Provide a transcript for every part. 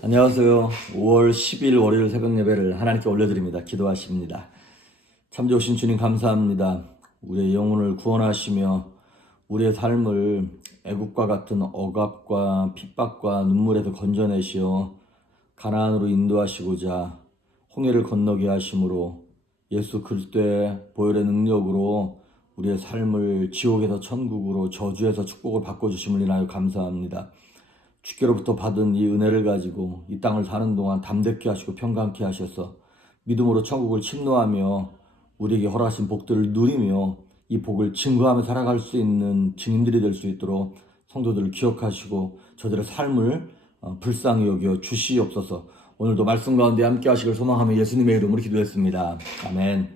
안녕하세요. 5월 10일 월요일 새벽 예배를 하나님께 올려드립니다. 기도하십니다. 참 좋으신 주님 감사합니다. 우리의 영혼을 구원하시며 우리의 삶을 애국과 같은 억압과 핍박과 눈물에서 건져내시어 가나안으로 인도하시고자 홍해를 건너게 하심으로 예수 그리스도의 보혈의 능력으로 우리의 삶을 지옥에서 천국으로 저주에서 축복을 바꿔주심을 인하여 감사합니다. 주께로부터 받은 이 은혜를 가지고 이 땅을 사는 동안 담대케 하시고 평강케 하셔서 믿음으로 천국을 침노하며 우리에게 허락하신 복들을 누리며 이 복을 증거하며 살아갈 수 있는 증인들이 될 수 있도록 성도들을 기억하시고 저들의 삶을 불쌍히 여겨 주시옵소서. 오늘도 말씀 가운데 함께 하시길 소망하며 예수님의 이름으로 기도했습니다. 아멘.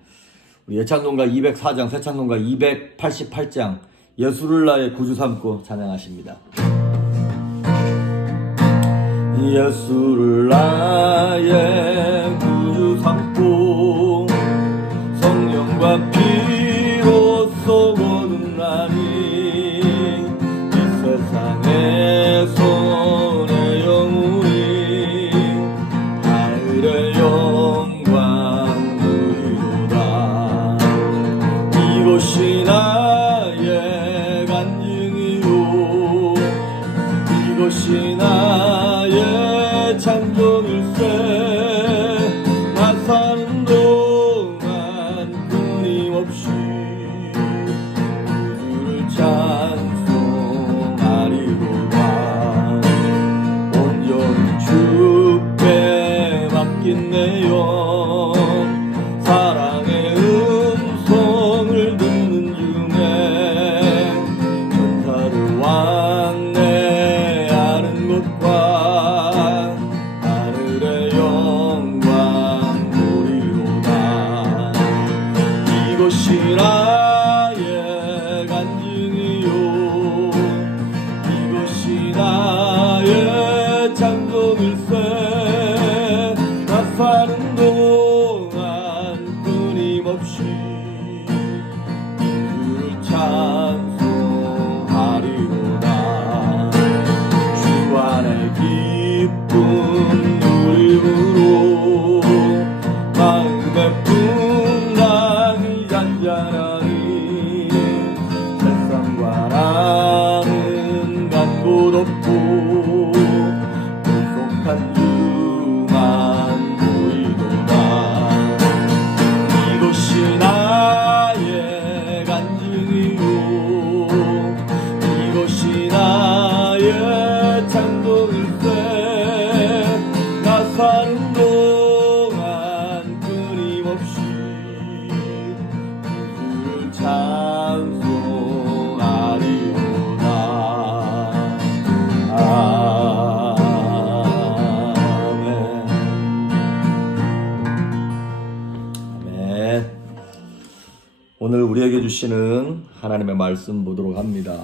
우리 예찬송가 204장, 새찬송가 288장 예수를 나의 구주 삼고 찬양하십니다. 예수를 나의 구주 삼고 성령과 피로써 거듭나니 이 세상에서 내 영혼이 하늘의 영광 누리도다. 이것이 나의 간증이요 이것이 나의 찬송일세. 나 사는 동안 끊임없이 주를 찬송하리로다. 온전히 주께 맡긴 내 영 사랑의 음성을 듣는 중에 천사를 왕래하는 것과 이것이 나의 간증이요 이것이 나의 찬송일세. 나 사는 동안 끊임없이 주를 찬송하리로다. 주 안에 기쁨 누림으로 마음의 풍랑이 잔잔하니 세상과 나는 간 곳 없고 불속한 주만 보이도다. 이것이 나의 간증이요 이것이 나의 찬송일세. 나 사는 동안 끊임없이 주를 찬송하리로다. 아멘. 아멘. 오늘 우리에게 주시는 하나님의 말씀 보도록 합니다.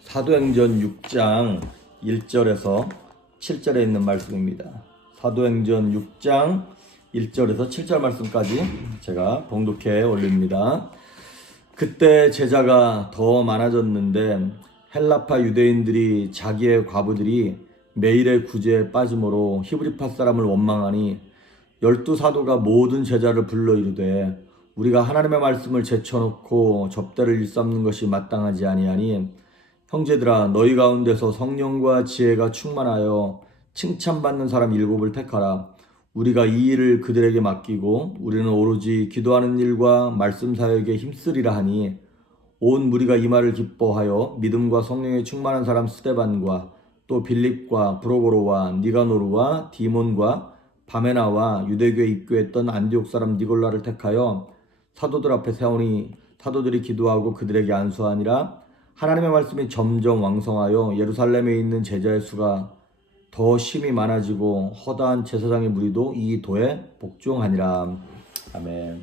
사도행전 6장 1절에서 7절에 있는 말씀입니다. 사도행전 6장 1절에서 7절 말씀까지 제가 봉독해 올립니다. 그때 제자가 더 많아졌는데 헬라파 유대인들이 자기의 과부들이 매일의 구제에 빠짐으로 히브리파 사람을 원망하니 12사도가 모든 제자를 불러 이르되 우리가 하나님의 말씀을 제쳐놓고 접대를 일삼는 것이 마땅하지 아니하니 형제들아 너희 가운데서 성령과 지혜가 충만하여 칭찬받는 사람 7을 택하라. 우리가 이 일을 그들에게 맡기고 우리는 오로지 기도하는 일과 말씀 사역에 힘쓰리라 하니 온 무리가 이 말을 기뻐하여 믿음과 성령에 충만한 사람 스데반과 또 빌립과 브로고로와 니가노르와 디몬과 바메나와 유대교에 입교했던 안디옥 사람 니골라를 택하여 사도들 앞에 세우니 사도들이 기도하고 그들에게 안수하니라. 하나님의 말씀이 점점 왕성하여 예루살렘에 있는 제자의 수가 더 심히 많아지고 허다한 제사장의 무리도 이 도에 복종하니라. 아멘.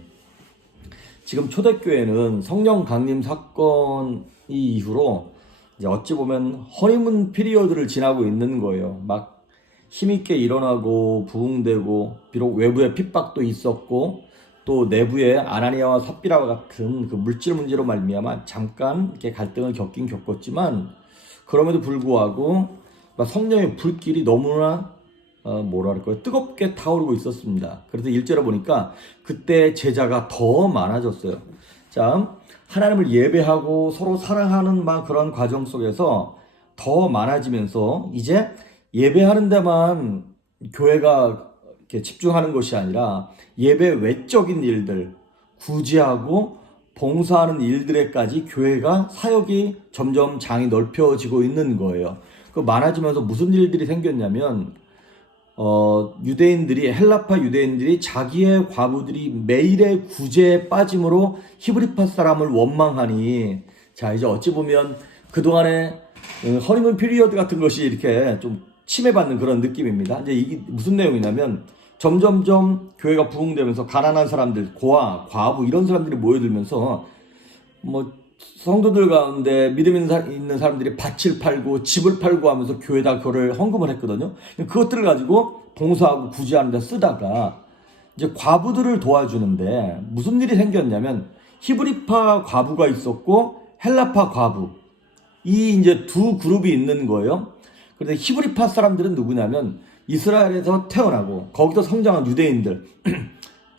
지금 초대교회는 성령 강림 사건이 이후로 이제 어찌 보면 허니문 피리어드를 지나고 있는 거예요. 막 힘있게 일어나고 부흥되고 비록 외부에 핍박도 있었고 또 내부에 아나니아와 삽비라와 같은 그 물질 문제로 말미암아 잠깐 이렇게 갈등을 겪었지만 그럼에도 불구하고 성령의 불길이 너무나 뭐라 그럴까요? 뜨겁게 타오르고 있었습니다. 그래서 1절에 보니까 그때 제자가 더 많아졌어요. 자, 하나님을 예배하고 서로 사랑하는 그런 과정 속에서 더 많아지면서 이제 예배하는 데만 교회가 이렇게 집중하는 것이 아니라 예배 외적인 일들, 구제하고 봉사하는 일들에까지 교회가 사역이 점점 장이 넓혀지고 있는 거예요. 그 많아지면서 무슨 일들이 생겼냐면 헬라파 유대인들이 자기의 과부들이 매일의 구제에 빠짐으로 히브리파 사람을 원망하니, 자, 이제 어찌 보면 그동안에 허니문 피리어드 같은 것이 이렇게 좀 침해받는 그런 느낌입니다. 이제 이게 무슨 내용이냐면 점점점 교회가 부흥되면서 가난한 사람들, 고아, 과부 이런 사람들이 모여들면서 성도들 가운데 믿음 있는 사람들이 밭을 팔고 집을 팔고 하면서 교회에다 그거를 헌금을 했거든요. 그것들을 가지고 봉사하고 구제하는 데 쓰다가 이제 과부들을 도와주는데 무슨 일이 생겼냐면 히브리파 과부가 있었고 헬라파 과부, 이 이제 두 그룹이 있는 거예요. 그런데 히브리파 사람들은 누구냐면 이스라엘에서 태어나고 거기서 성장한 유대인들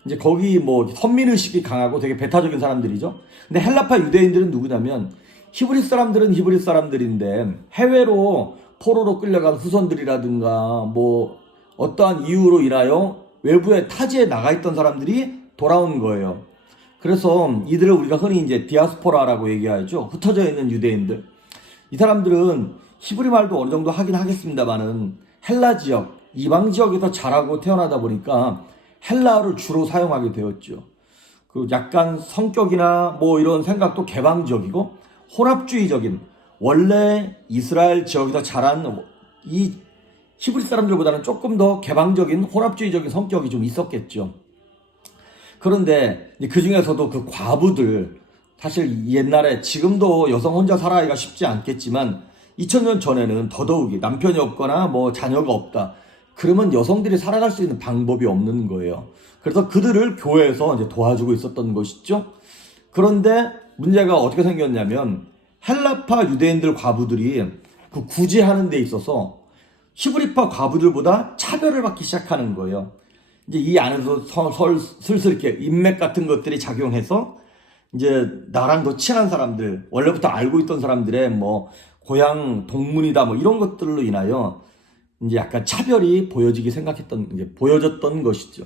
이제 거기 선민의식이 강하고 되게 배타적인 사람들이죠. 근데 헬라파 유대인들은 누구냐면 히브리 사람들은 히브리 사람들인데 해외로 포로로 끌려간 후손들이라든가 어떠한 이유로 인하여 외부에 타지에 나가 있던 사람들이 돌아온 거예요. 그래서 이들을 우리가 흔히 이제 디아스포라라고 얘기하죠. 흩어져 있는 유대인들. 이 사람들은 히브리 말도 어느 정도 하긴 하겠습니다만은 헬라 지역, 이방 지역에서 자라고 태어나다 보니까 헬라어를 주로 사용하게 되었죠. 그 약간 성격이나 이런 생각도 개방적이고 혼합주의적인, 원래 이스라엘 지역에서 자란 이 히브리 사람들보다는 조금 더 개방적인 혼합주의적인 성격이 좀 있었겠죠. 그런데 그 중에서도 그 과부들, 사실 옛날에, 지금도 여성 혼자 살아가기가 쉽지 않겠지만 2000년 전에는 더더욱이 남편이 없거나 자녀가 없다, 그러면 여성들이 살아갈 수 있는 방법이 없는 거예요. 그래서 그들을 교회에서 이제 도와주고 있었던 것이죠. 그런데 문제가 어떻게 생겼냐면 헬라파 유대인들 과부들이 그 구제하는 데 있어서 히브리파 과부들보다 차별을 받기 시작하는 거예요. 이제 이 안에서 슬슬 이렇게 인맥 같은 것들이 작용해서 이제 나랑 더 친한 사람들, 원래부터 알고 있던 사람들의 고향 동문이다 이런 것들로 인하여 이제 약간 차별이 보여졌던 것이죠.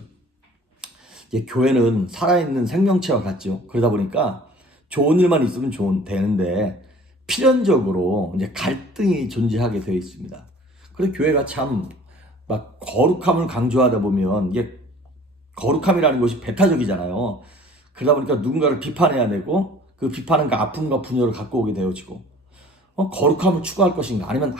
이제 교회는 살아있는 생명체와 같죠. 그러다 보니까 좋은 일만 있으면 되는데 필연적으로 이제 갈등이 존재하게 되어 있습니다. 그래서 교회가 참 거룩함을 강조하다 보면 이게 거룩함이라는 것이 배타적이잖아요. 그러다 보니까 누군가를 비판해야 되고 그 비판은 아픔과 분열을 갖고 오게 되어지고 거룩함을 추구할 것인가, 아니면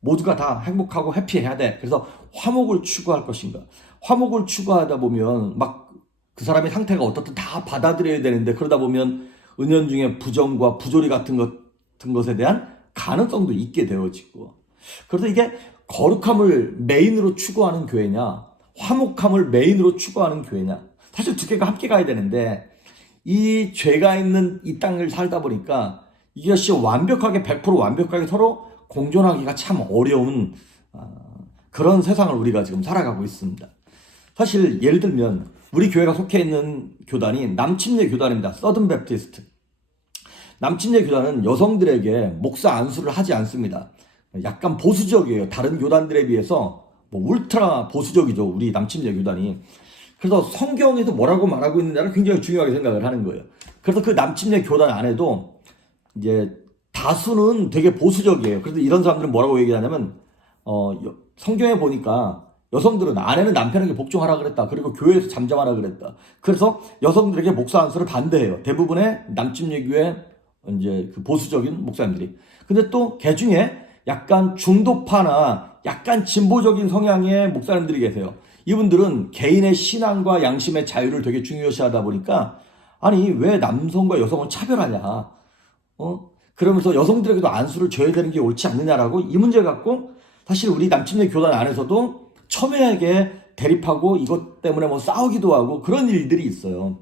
모두가 다 행복하고 해피해야 돼, 그래서 화목을 추구할 것인가. 화목을 추구하다 보면 그 사람의 상태가 어떻든 다 받아들여야 되는데, 그러다 보면 은연중에 부정과 부조리 같은 것에 대한 가능성도 있게 되어지고, 그래서 이게 거룩함을 메인으로 추구하는 교회냐, 화목함을 메인으로 추구하는 교회냐, 사실 두 개가 함께 가야 되는데 이 죄가 있는 이 땅을 살다 보니까 이것이 100% 완벽하게 서로 공존하기가 참 어려운 그런 세상을 우리가 지금 살아가고 있습니다. 사실 예를 들면 우리 교회가 속해 있는 교단이 남침례 교단입니다. 서든 베프티스트. 남침례 교단은 여성들에게 목사 안수를 하지 않습니다. 약간 보수적이에요. 다른 교단들에 비해서 울트라 보수적이죠, 우리 남침례 교단이. 그래서 성경에서 뭐라고 말하고 있느냐를 굉장히 중요하게 생각을 하는 거예요. 그래서 그 남침례 교단 안에도 이제 다수는 되게 보수적이에요. 그래서 이런 사람들은 뭐라고 얘기하냐면 성경에 보니까 여성들은, 아내는 남편에게 복종하라 그랬다, 그리고 교회에서 잠잠하라 그랬다, 그래서 여성들에게 목사 안수를 반대해요. 대부분의 남침례 교회 이제 그 보수적인 목사님들이. 근데 또 개 중에 약간 중도파나 약간 진보적인 성향의 목사님들이 계세요. 이분들은 개인의 신앙과 양심의 자유를 되게 중요시하다 보니까, 아니 왜 남성과 여성을 차별하냐, 그러면서 여성들에게도 안수를 줘야 되는 게 옳지 않느냐라고 이 문제 갖고 사실 우리 남침례 교단 안에서도 첨예하게 대립하고 이것 때문에 싸우기도 하고 그런 일들이 있어요.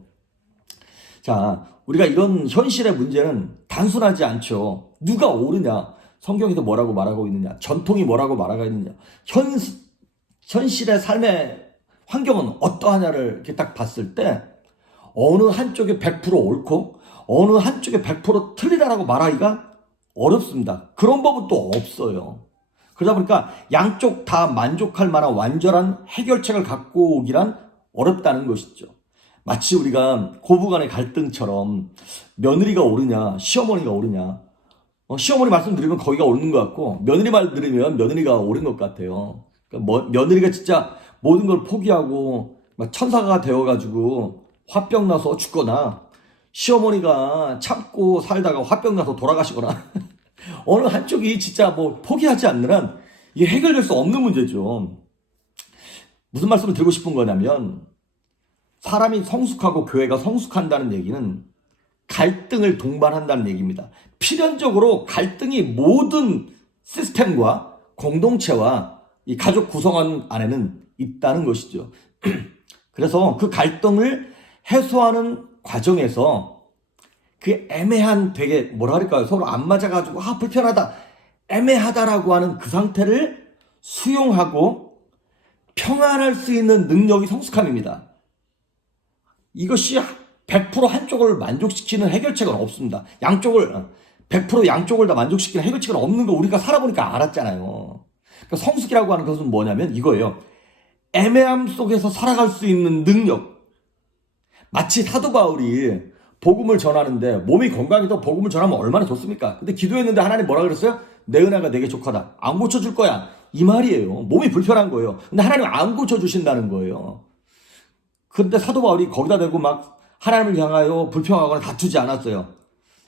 자, 우리가 이런 현실의 문제는 단순하지 않죠. 누가 옳으냐, 성경에서 뭐라고 말하고 있느냐, 전통이 뭐라고 말하고 있느냐, 현실의 삶의 환경은 어떠하냐를 이렇게 딱 봤을 때 어느 한쪽에 100% 옳고 어느 한쪽에 100% 틀리다라고 말하기가 어렵습니다. 그런 법은 또 없어요. 그러다 보니까 양쪽 다 만족할 만한 완전한 해결책을 갖고 오기란 어렵다는 것이죠. 마치 우리가 고부간의 갈등처럼 며느리가 옳으냐 시어머니가 옳으냐, 시어머니 말씀 들으면 거기가 옳은 것 같고 며느리 말 들으면 며느리가 옳은 것 같아요. 그러니까 며느리가 진짜 모든 걸 포기하고 막 천사가 되어가지고 화병 나서 죽거나 시어머니가 참고 살다가 화병 나서 돌아가시거나 어느 한쪽이 진짜 뭐 포기하지 않는 한 이게 해결될 수 없는 문제죠. 무슨 말씀을 드리고 싶은 거냐면 사람이 성숙하고 교회가 성숙한다는 얘기는 갈등을 동반한다는 얘기입니다. 필연적으로 갈등이 모든 시스템과 공동체와 이 가족 구성원 안에는 있다는 것이죠. 그래서 그 갈등을 해소하는 과정에서 그 애매한 되게 뭐라 할까요? 서로 안 맞아가지고 불편하다, 애매하다라고 하는 그 상태를 수용하고 평안할 수 있는 능력이 성숙함입니다. 이것이 100% 한쪽을 만족시키는 해결책은 없습니다. 100% 양쪽을 다 만족시키는 해결책은 없는 거 우리가 살아보니까 알았잖아요. 그러니까 성숙이라고 하는 것은 뭐냐면 이거예요. 애매함 속에서 살아갈 수 있는 능력. 마치 사도 바울이 복음을 전하는데 몸이 건강해도 복음을 전하면 얼마나 좋습니까? 근데 기도했는데 하나님 뭐라 그랬어요? 내 은혜가 내게 족하다. 안 고쳐줄 거야. 이 말이에요. 몸이 불편한 거예요. 근데 하나님 안 고쳐주신다는 거예요. 근데 사도 바울이 거기다 대고 막 하나님을 향하여 불평하거나 다투지 않았어요.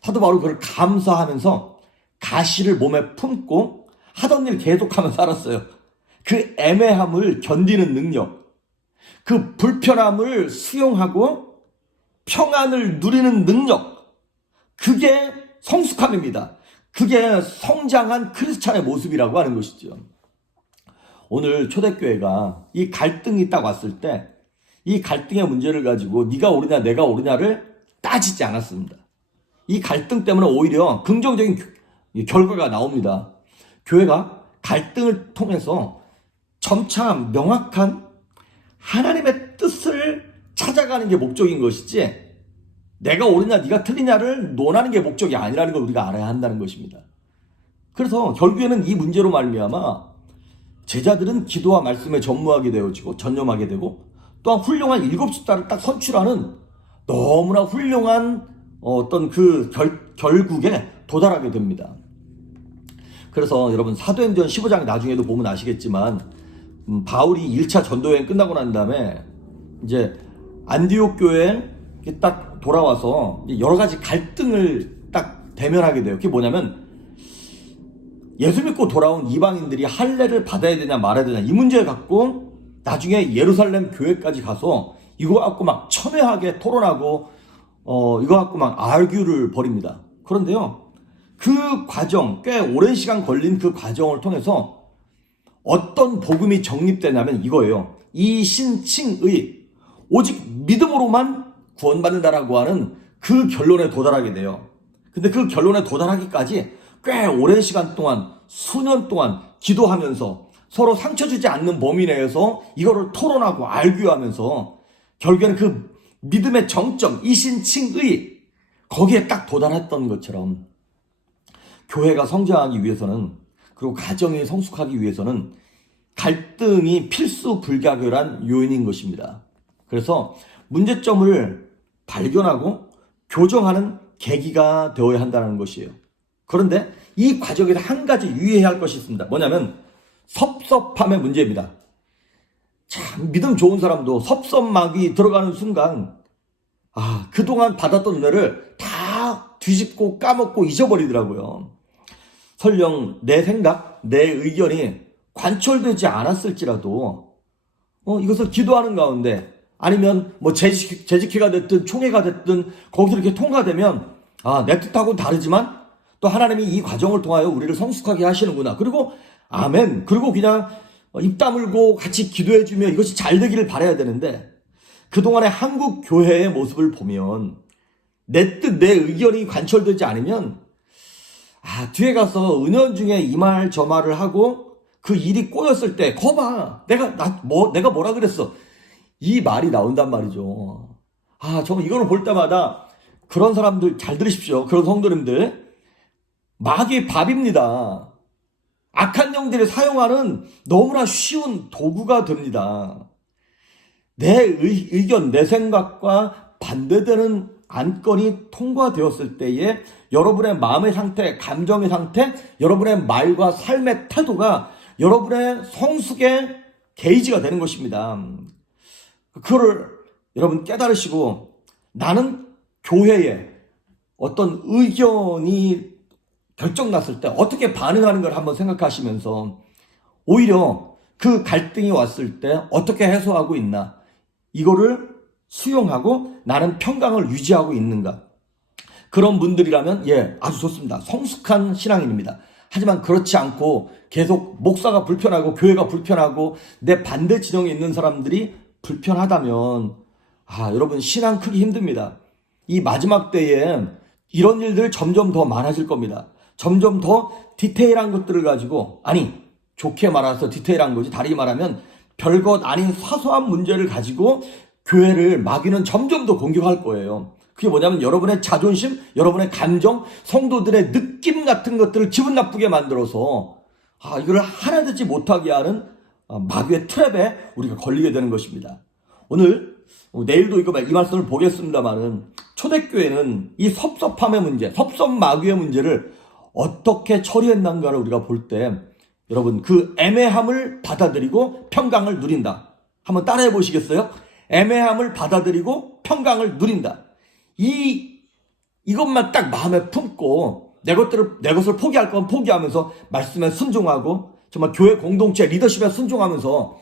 사도 바울은 그걸 감사하면서 가시를 몸에 품고 하던 일 계속하면서 살았어요. 그 애매함을 견디는 능력, 그 불편함을 수용하고 평안을 누리는 능력, 그게 성숙함입니다. 그게 성장한 크리스찬의 모습이라고 하는 것이죠. 오늘 초대교회가 이 갈등이 딱 왔을 때 이 갈등의 문제를 가지고 네가 옳으냐 내가 옳으냐를 따지지 않았습니다. 이 갈등 때문에 오히려 긍정적인 결과가 나옵니다. 교회가 갈등을 통해서 점차 명확한 하나님의 뜻을 찾아가는 게 목적인 것이지 내가 옳으냐 네가 틀리냐를 논하는 게 목적이 아니라는 걸 우리가 알아야 한다는 것입니다. 그래서 결국에는 이 문제로 말미암아 제자들은 기도와 말씀에 전무하게 되어지고 전념하게 되고 또한 훌륭한 7집단을 딱 선출하는 너무나 훌륭한 어떤 그 결국에 도달하게 됩니다. 그래서 여러분 사도행전 15장 나중에도 보면 아시겠지만 바울이 1차 전도여행 끝나고 난 다음에 이제 안디옥 교회에 딱 돌아와서 여러 가지 갈등을 딱 대면하게 돼요. 그게 뭐냐면 예수 믿고 돌아온 이방인들이 할례를 받아야 되냐 말아야 되냐 이 문제 갖고 나중에 예루살렘 교회까지 가서 이거 갖고 막 첨예하게 토론하고 이거 갖고 막 아규를 벌입니다. 그런데요, 그 과정, 꽤 오랜 시간 걸린 그 과정을 통해서 어떤 복음이 정립되냐면 이거예요. 이신칭의 오직 믿음으로만 구원받는다라고 하는 그 결론에 도달하게 돼요. 근데 그 결론에 도달하기까지 꽤 오랜 시간 동안 수년 동안 기도하면서 서로 상처 주지 않는 범위 내에서 이거를 토론하고 알규하면서 결국에는 그 믿음의 정점, 이신칭의 거기에 딱 도달했던 것처럼 교회가 성장하기 위해서는 그리고 가정이 성숙하기 위해서는 갈등이 필수 불가결한 요인인 것입니다. 그래서 문제점을 발견하고 교정하는 계기가 되어야 한다는 것이에요. 그런데 이 과정에서 한 가지 유의해야 할 것이 있습니다. 뭐냐면 섭섭함의 문제입니다. 참 믿음 좋은 사람도 섭섭막이 들어가는 순간 그동안 받았던 은혜를 다 뒤집고 까먹고 잊어버리더라고요. 설령 내 생각, 내 의견이 관철되지 않았을지라도 이것을 기도하는 가운데 아니면 뭐 재직회가 됐든 총회가 됐든 거기서 이렇게 통과되면 내 뜻하고는 다르지만 또 하나님이 이 과정을 통하여 우리를 성숙하게 하시는구나. 그리고 아멘. 그리고 그냥 입 다물고 같이 기도해주며 이것이 잘 되기를 바라야 되는데 그동안의 한국 교회의 모습을 보면 내 뜻, 내 의견이 관철되지 않으면 뒤에 가서 은연중에 이 말 저 말을 하고 그 일이 꼬였을 때, 거봐, 내가 뭐라 그랬어. 이 말이 나온단 말이죠. 저는 이거를 볼 때마다 그런 사람들 잘 들으십시오. 그런 성도님들. 마귀의 밥입니다. 악한 영들이 사용하는 너무나 쉬운 도구가 됩니다. 내 의견, 내 생각과 반대되는 안건이 통과되었을 때에 여러분의 마음의 상태, 감정의 상태, 여러분의 말과 삶의 태도가 여러분의 성숙의 게이지가 되는 것입니다. 그거를 여러분 깨달으시고 나는 교회에 어떤 의견이 결정났을 때 어떻게 반응하는 걸 한번 생각하시면서 오히려 그 갈등이 왔을 때 어떻게 해소하고 있나 이거를 수용하고 나는 평강을 유지하고 있는가. 그런 분들이라면 아주 좋습니다. 성숙한 신앙인입니다. 하지만 그렇지 않고 계속 목사가 불편하고 교회가 불편하고 내 반대 진영에 있는 사람들이 불편하다면 여러분 신앙 크기 힘듭니다. 이 마지막 때에 이런 일들 점점 더 많아질 겁니다. 점점 더 디테일한 것들을 가지고 좋게 말해서 디테일한 거지 다르게 말하면 별것 아닌 사소한 문제를 가지고 교회를 마귀는 점점 더 공격할 거예요. 그게 뭐냐면 여러분의 자존심, 여러분의 감정, 성도들의 느낌 같은 것들을 기분 나쁘게 만들어서 이걸 하나 듣지 못하게 하는 마귀의 트랩에 우리가 걸리게 되는 것입니다. 오늘 내일도 이 말씀을 보겠습니다만은 초대교회는 이 섭섭함의 문제, 섭섭 마귀의 문제를 어떻게 처리했는가를 우리가 볼 때 여러분 그 애매함을 받아들이고 평강을 누린다. 한번 따라해 보시겠어요? 애매함을 받아들이고 평강을 누린다. 이것만 딱 마음에 품고 내 것을 포기할 건 포기하면서 말씀에 순종하고 정말 교회 공동체 리더십에 순종하면서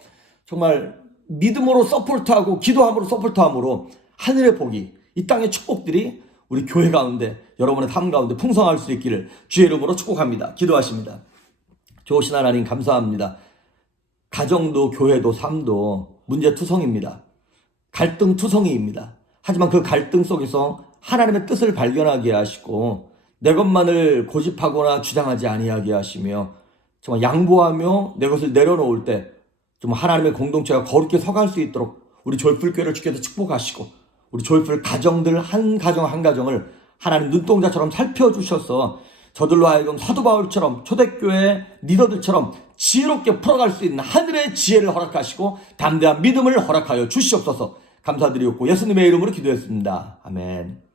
정말 믿음으로 서포트하고 기도함으로 서포트함으로 하늘의 복이 이 땅의 축복들이 우리 교회 가운데 여러분의 삶 가운데 풍성할 수 있기를 주의 이름으로 축복합니다. 기도하십니다. 좋으신 하나님 감사합니다. 가정도 교회도 삶도 문제투성입니다. 갈등투성이입니다. 하지만 그 갈등 속에서 하나님의 뜻을 발견하게 하시고 내 것만을 고집하거나 주장하지 아니하게 하시며 정말 양보하며 내 것을 내려놓을 때 좀 하나님의 공동체가 거룩히 서갈 수 있도록 우리 조이풀교회를 주께서 축복하시고 우리 조이풀 가정들 한 가정 한 가정을 하나님 눈동자처럼 살펴주셔서 저들로 하여금 사도 바울처럼 초대교회 리더들처럼 지혜롭게 풀어갈 수 있는 하늘의 지혜를 허락하시고 담대한 믿음을 허락하여 주시옵소서. 감사드리옵고 예수님의 이름으로 기도했습니다. 아멘.